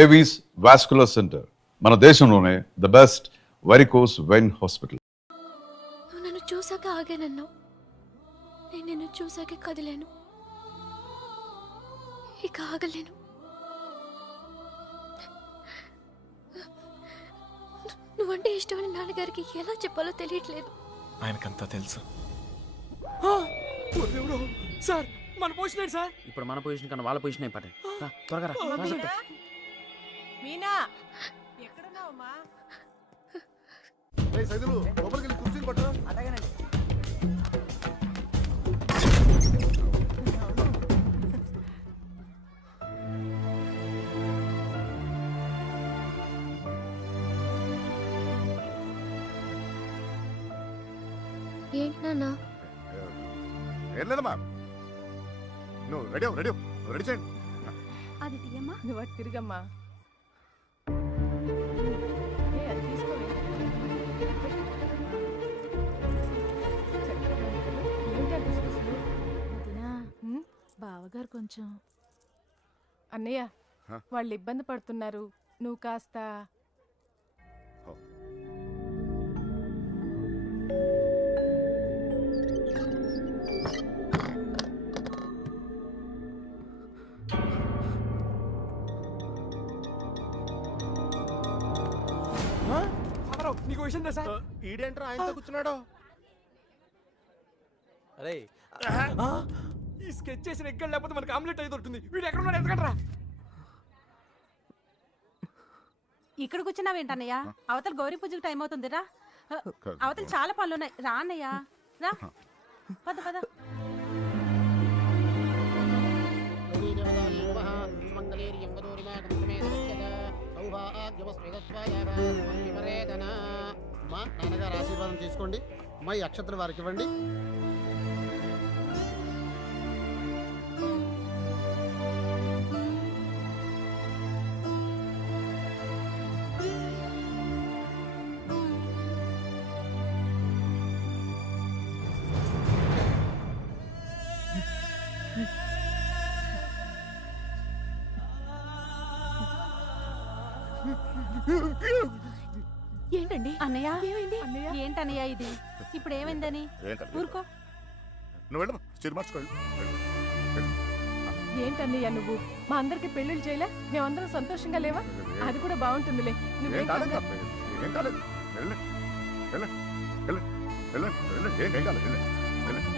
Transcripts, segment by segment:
Avis vascular centre, మన దేశంలోనే the best varicose vein hospital. నువ్వు నన్ను చూసాక ఆగానన్నావు, నేను నిన్ను చూసాక కదిలాను, ఇక ఆగలేను. నువ్వంటే ఇష్టమని నాన్నగారికి ఎలా చెప్పాలో తెలియట్లేదు. ఆయనకంతా తెలుసు. సార్ మన పొజిషన్ ఏంటి సార్? ఇప్పుడు మన పొజిషన్ కన్నా వాళ్ళ పొజిషన్ అయిపోతాయి. త్వరగా రా. మీనా ఎక్కడున్నావమ్మా? అలాగేనండి. ఏంటి నాన్న? ఏం లేదమ్మా, నువ్వు రెడీ చేయండి. అది తీయమ్మా. నువ్వు అటు తిరిగమ్మా. బావగారు కొంచెం అన్నయ్య వాళ్ళు ఇబ్బంది పడుతున్నారు, నువ్వు కాస్త నీకు విషయం తెలుసా? ఈడేంట్రా ఆయనతో కూర్చున్నాడు? అరే ఈ స్కెచ్ చేసిన ఎక్కడ లేకపోతే మనకి ఆమ్లెట్ అయితే దొరుకుతుంది. వీడు ఎక్కడ ఉన్నాడు? ఎందుకంటారా? ఇక్కడ కూర్చున్నావేంటన్నయ్య? అవతల గౌరీ పూజకు టైం అవుతుంది రా. అవతల చాలా పనులున్నాయి, రా అన్నయ్య రా. పద పద. మా నాన్నగారు ఆశీర్వాదం తీసుకోండి. మా ఈ అక్షతలు వారికి ఇవ్వండి. ఏంటండి అన్నయ్య? ఏంటన్నయ్య ఇది? ఇప్పుడు ఏమైందని? ఊరుకో. నువ్వు వెళ్ళమ్మా, చీర మార్చుకోండి. ఏంటన్నయ్య నువ్వు మా అందరికి పెళ్లిళ్ళు చేయలే? మేమందరం సంతోషంగా లేవా? అది కూడా బాగుంటుందిలే. ఏం కాలేదు, ఏం కాలేదు. వెళ్ళండి వెళ్ళండి వెళ్ళండి వెళ్ళండి వెళ్ళండి, ఏం కాలేదు. వెళ్ళండి వెళ్ళండి.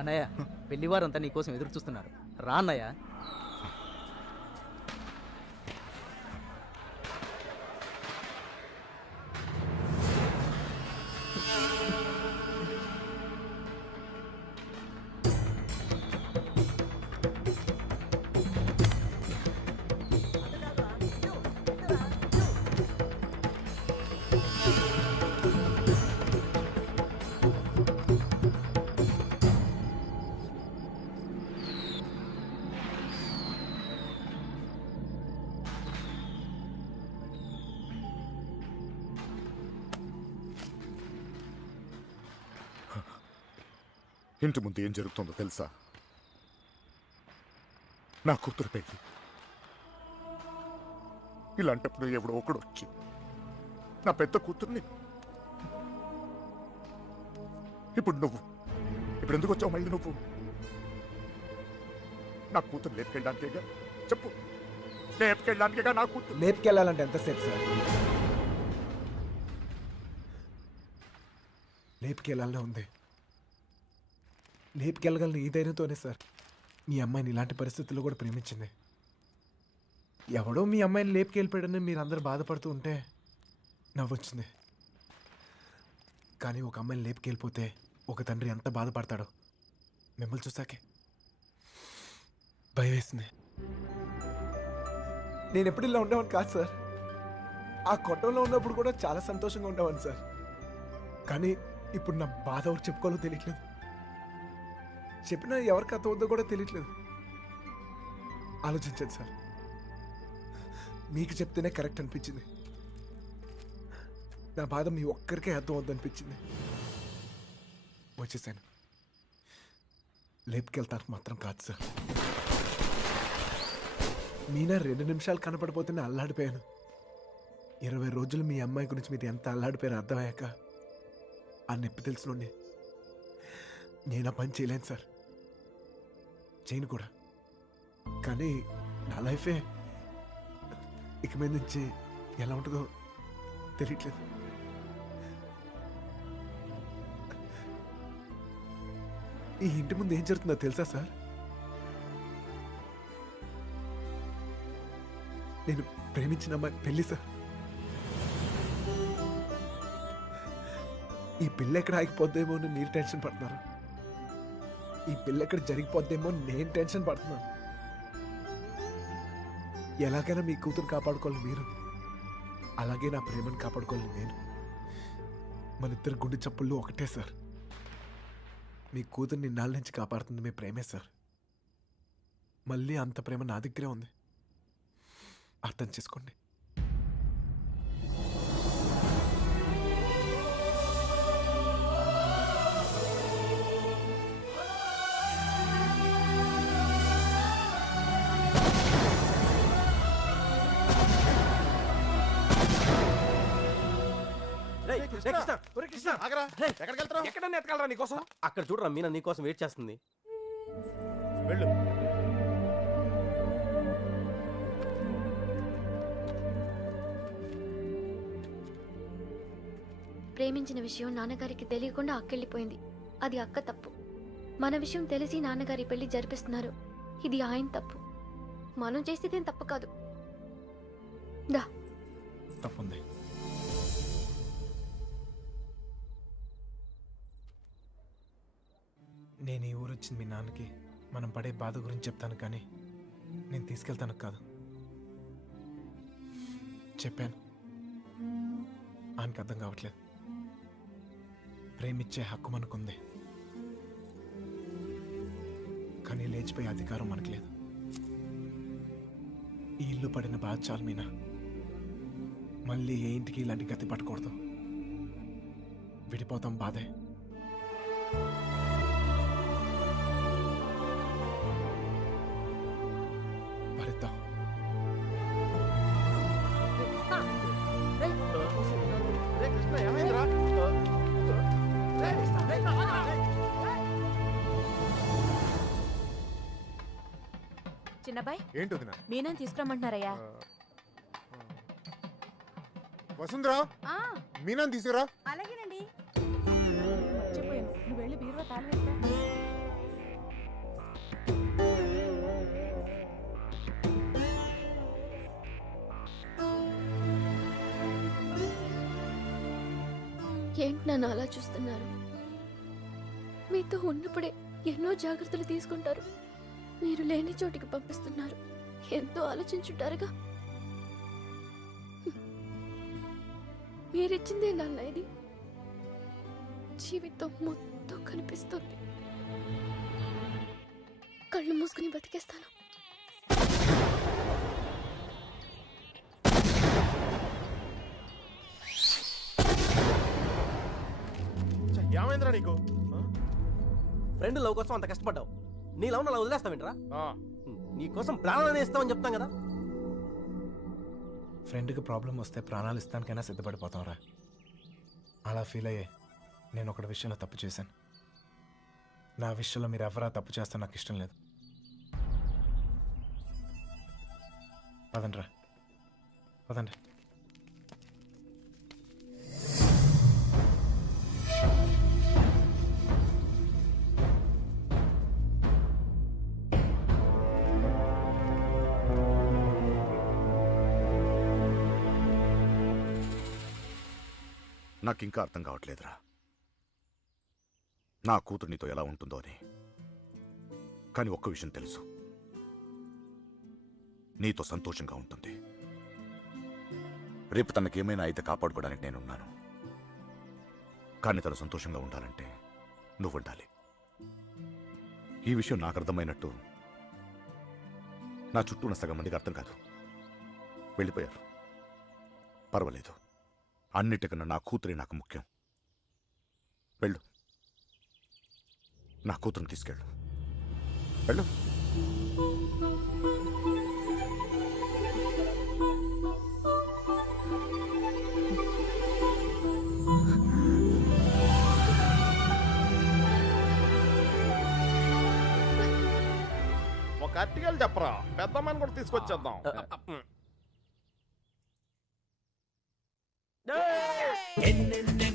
అన్నయ్య పెళ్లివారంతా నీకోసం ఎదురు చూస్తున్నారు, రా అన్నయ్య. ఇంటి ముందు ఏం జరుగుతుందో తెలుసా? నా కూతురు పెళ్ళి. ఇలాంటప్పుడు ఎవడో ఒకడు వచ్చి నా పెద్ద కూతుర్ని, ఇప్పుడు ఎందుకు వచ్చావు మళ్ళీ? నువ్వు నా కూతురు లేపుకెళ్ళడానికేగా? చెప్పు, లేపుకెళ్ళడానికేగా నా కూతురు? లేపుకెళ్ళాలంటే ఎంతసేపు సార్? లేపుకెళ్ళాలనే ఉంది. లేపుకెళ్ళగలను ఈ ధైర్యంతోనే సార్ మీ అమ్మాయిని ఇలాంటి పరిస్థితుల్లో కూడా ప్రేమించింది. ఎవడో మీ అమ్మాయిని లేపుకెళ్ళిపోయాడని మీరు అందరూ బాధపడుతూ ఉంటే నవ్వొచ్చింది. కానీ ఒక అమ్మాయిని లేపుకెళ్ళిపోతే ఒక తండ్రి ఎంత బాధపడతాడో మిమ్మల్ని చూసాకే భయం వేసింది. నేను ఎప్పుడు ఇలా ఉండేవాడిని కాదు సార్. ఆ కొట్టంలో ఉన్నప్పుడు కూడా చాలా సంతోషంగా ఉండేవాడిని సార్. కానీ ఇప్పుడు నా బాధ ఎవరు చెప్పుకోవాలో తెలియట్లేదు. చెప్పినా ఎవరికి అర్థం అవుతుందో కూడా తెలియట్లేదు. ఆలోచించండి సార్. మీకు చెప్తేనే కరెక్ట్ అనిపించింది. నా బాధ మీ ఒక్కరికే అర్థం అవుద్ది అనిపించింది. వచ్చేసాను. లేపుకెళ్తానికి మాత్రం కాదు సార్. మీనా 2 నిమిషాలు కనపడిపోతేనే అల్లాడిపోయాను. 20 రోజులు మీ అమ్మాయి గురించి మీరు ఎంత అల్లాడిపోయారో అర్థమయ్యాక ఆ నొప్పి తెలుసునండి. నేను ఆ పని చేయలేను సార్. చేయను కూడా. కానీ నా లైఫే ఇక మీద నుంచి ఎలా ఉంటుందో తెలియట్లేదు. ఈ ఇంటి ముందు ఏం జరుగుతుందో తెలుసా సార్? నేను ప్రేమించిన అమ్మాయి పెళ్లి సార్. ఈ పిల్ల ఎక్కడ ఆగిపోద్దేమో అని మీరు టెన్షన్ పడుతున్నారు. ఈ పిల్ల ఎక్కడ జరిగిపోద్దేమో నేను టెన్షన్ పడుతున్నాను. ఎలాగైనా మీ కూతురు కాపాడుకోవాలి మీరు, అలాగే నా ప్రేమను కాపాడుకోవాలి నేను. మన ఇద్దరు గుండె చప్పుళ్ళు ఒకటే సార్. మీ కూతుర్ని నాళ్ళ నుంచి కాపాడుతుంది మీ ప్రేమే సార్. మళ్ళీ అంత ప్రేమ నా దగ్గరే ఉంది. అర్థం చేసుకోండి. కృష్ణ ఆగరా, ఎక్కడికి వెళ్తావు? ఎక్కడన్నా ఎతకాలరా నీకోసం? అక్కడ చూడరా మీనా నీకోసం వెయిట్ చేస్తుంది. వెళ్ళు. ప్రేమించిన విషయం నాన్నగారికి తెలియకుండా అక్కెళ్ళిపోయింది. అది అక్క తప్పు. మన విషయం తెలిసి నాన్నగారి పెళ్లి జరిపిస్తున్నారు. ఇది ఆయన తప్పు. మనం చేసేదేం తప్పు కాదు. దా. తప్పుంది. నేను ఈ ఊరు వచ్చింది మీ నాన్నకి మనం పడే బాధ గురించి చెప్తాను, కానీ నేను తీసుకెళ్తాను కాదు. చెప్పాను, ఆయనకి అర్థం కావట్లేదు. ప్రేమించే హక్కు మనకుంది, కానీ లేచిపోయే అధికారం మనకు లేదు. ఈ ఇల్లు పడిన బాధ చాలు మీనా. మళ్ళీ ఏ ఇంటికి ఇలాంటి గతి పట్టకూడదు. విడిపోతాం బాధే. భరిద్దాం. రే కృష్ణ, ఏమైందిరా? చిన్నబాయ్, ఏంటి వదినా? మీనని తీసుకురమ్మంటున్నారయ్యా. వసుంధరా, మీనాన్ని తీసుకురా. అలాగేనండి. మర్చిపోయాను, నువ్వు వెళ్ళి బీరువా తాళం వేస్తా. ఏంటి నన్ను అలా చూస్తున్నారు? మీతో ఉన్నప్పుడే ఎన్నో జాగ్రత్తలు తీసుకుంటారు. మీరు లేని చోటికి పంపిస్తున్నారు. ఎంతో ఆలోచించుంటారుగా. మీరిచ్చిందే నాన్న ఇది. జీవితం మొత్తం కనిపిస్తుంది. కళ్ళు మూసుకుని బతికేస్తాను. ఏమైందిరా నీకు? ఫ్రెండ్ లవ్ కోసం అంత కష్టపడ్డావు. నీ లవ్ అలా వదిలేస్తావేంట్రా? నీకోసం ప్రాణాలు ఇస్తామని చెప్తాం కదా. ఫ్రెండ్కి ప్రాబ్లం వస్తే ప్రాణాలు ఇస్తానికైనా సిద్ధపడిపోతాంరా. అలా ఫీల్ అయ్యే నేను ఒకటి విషయంలో తప్పు చేశాను. నా విషయంలో మీరు ఎవరా తప్పు చేస్తే నాకు ఇష్టం లేదు. పదండ్రా, పదండి. నాకింకా అర్థం కావట్లేదురా, నా కూతురు నీతో ఎలా ఉంటుందో అని. కానీ ఒక్క విషయం తెలుసు, నీతో సంతోషంగా ఉంటుంది. రేపు తనకేమైనా అయితే కాపాడుకోవడానికి నేనున్నాను. కానీ తను సంతోషంగా ఉండాలంటే నువ్వు ఉండాలి. ఈ విషయం నాకు అర్థమైనట్టు నా చుట్టూ ఉన్న సగం మందికి అర్థం కాదు. వెళ్ళిపోయారు. పర్వాలేదు, అన్నిటికన్నా నా కూతురే నాకు ముఖ్యం. వెళ్ళు, నా కూతురుని తీసుకెళ్ళు. వెళ్ళు. ఒక అట్టికలు చెప్పరా, పెద్దమ్మని కూడా తీసుకొచ్చేద్దాం. ఎన్నెన్నెన్నో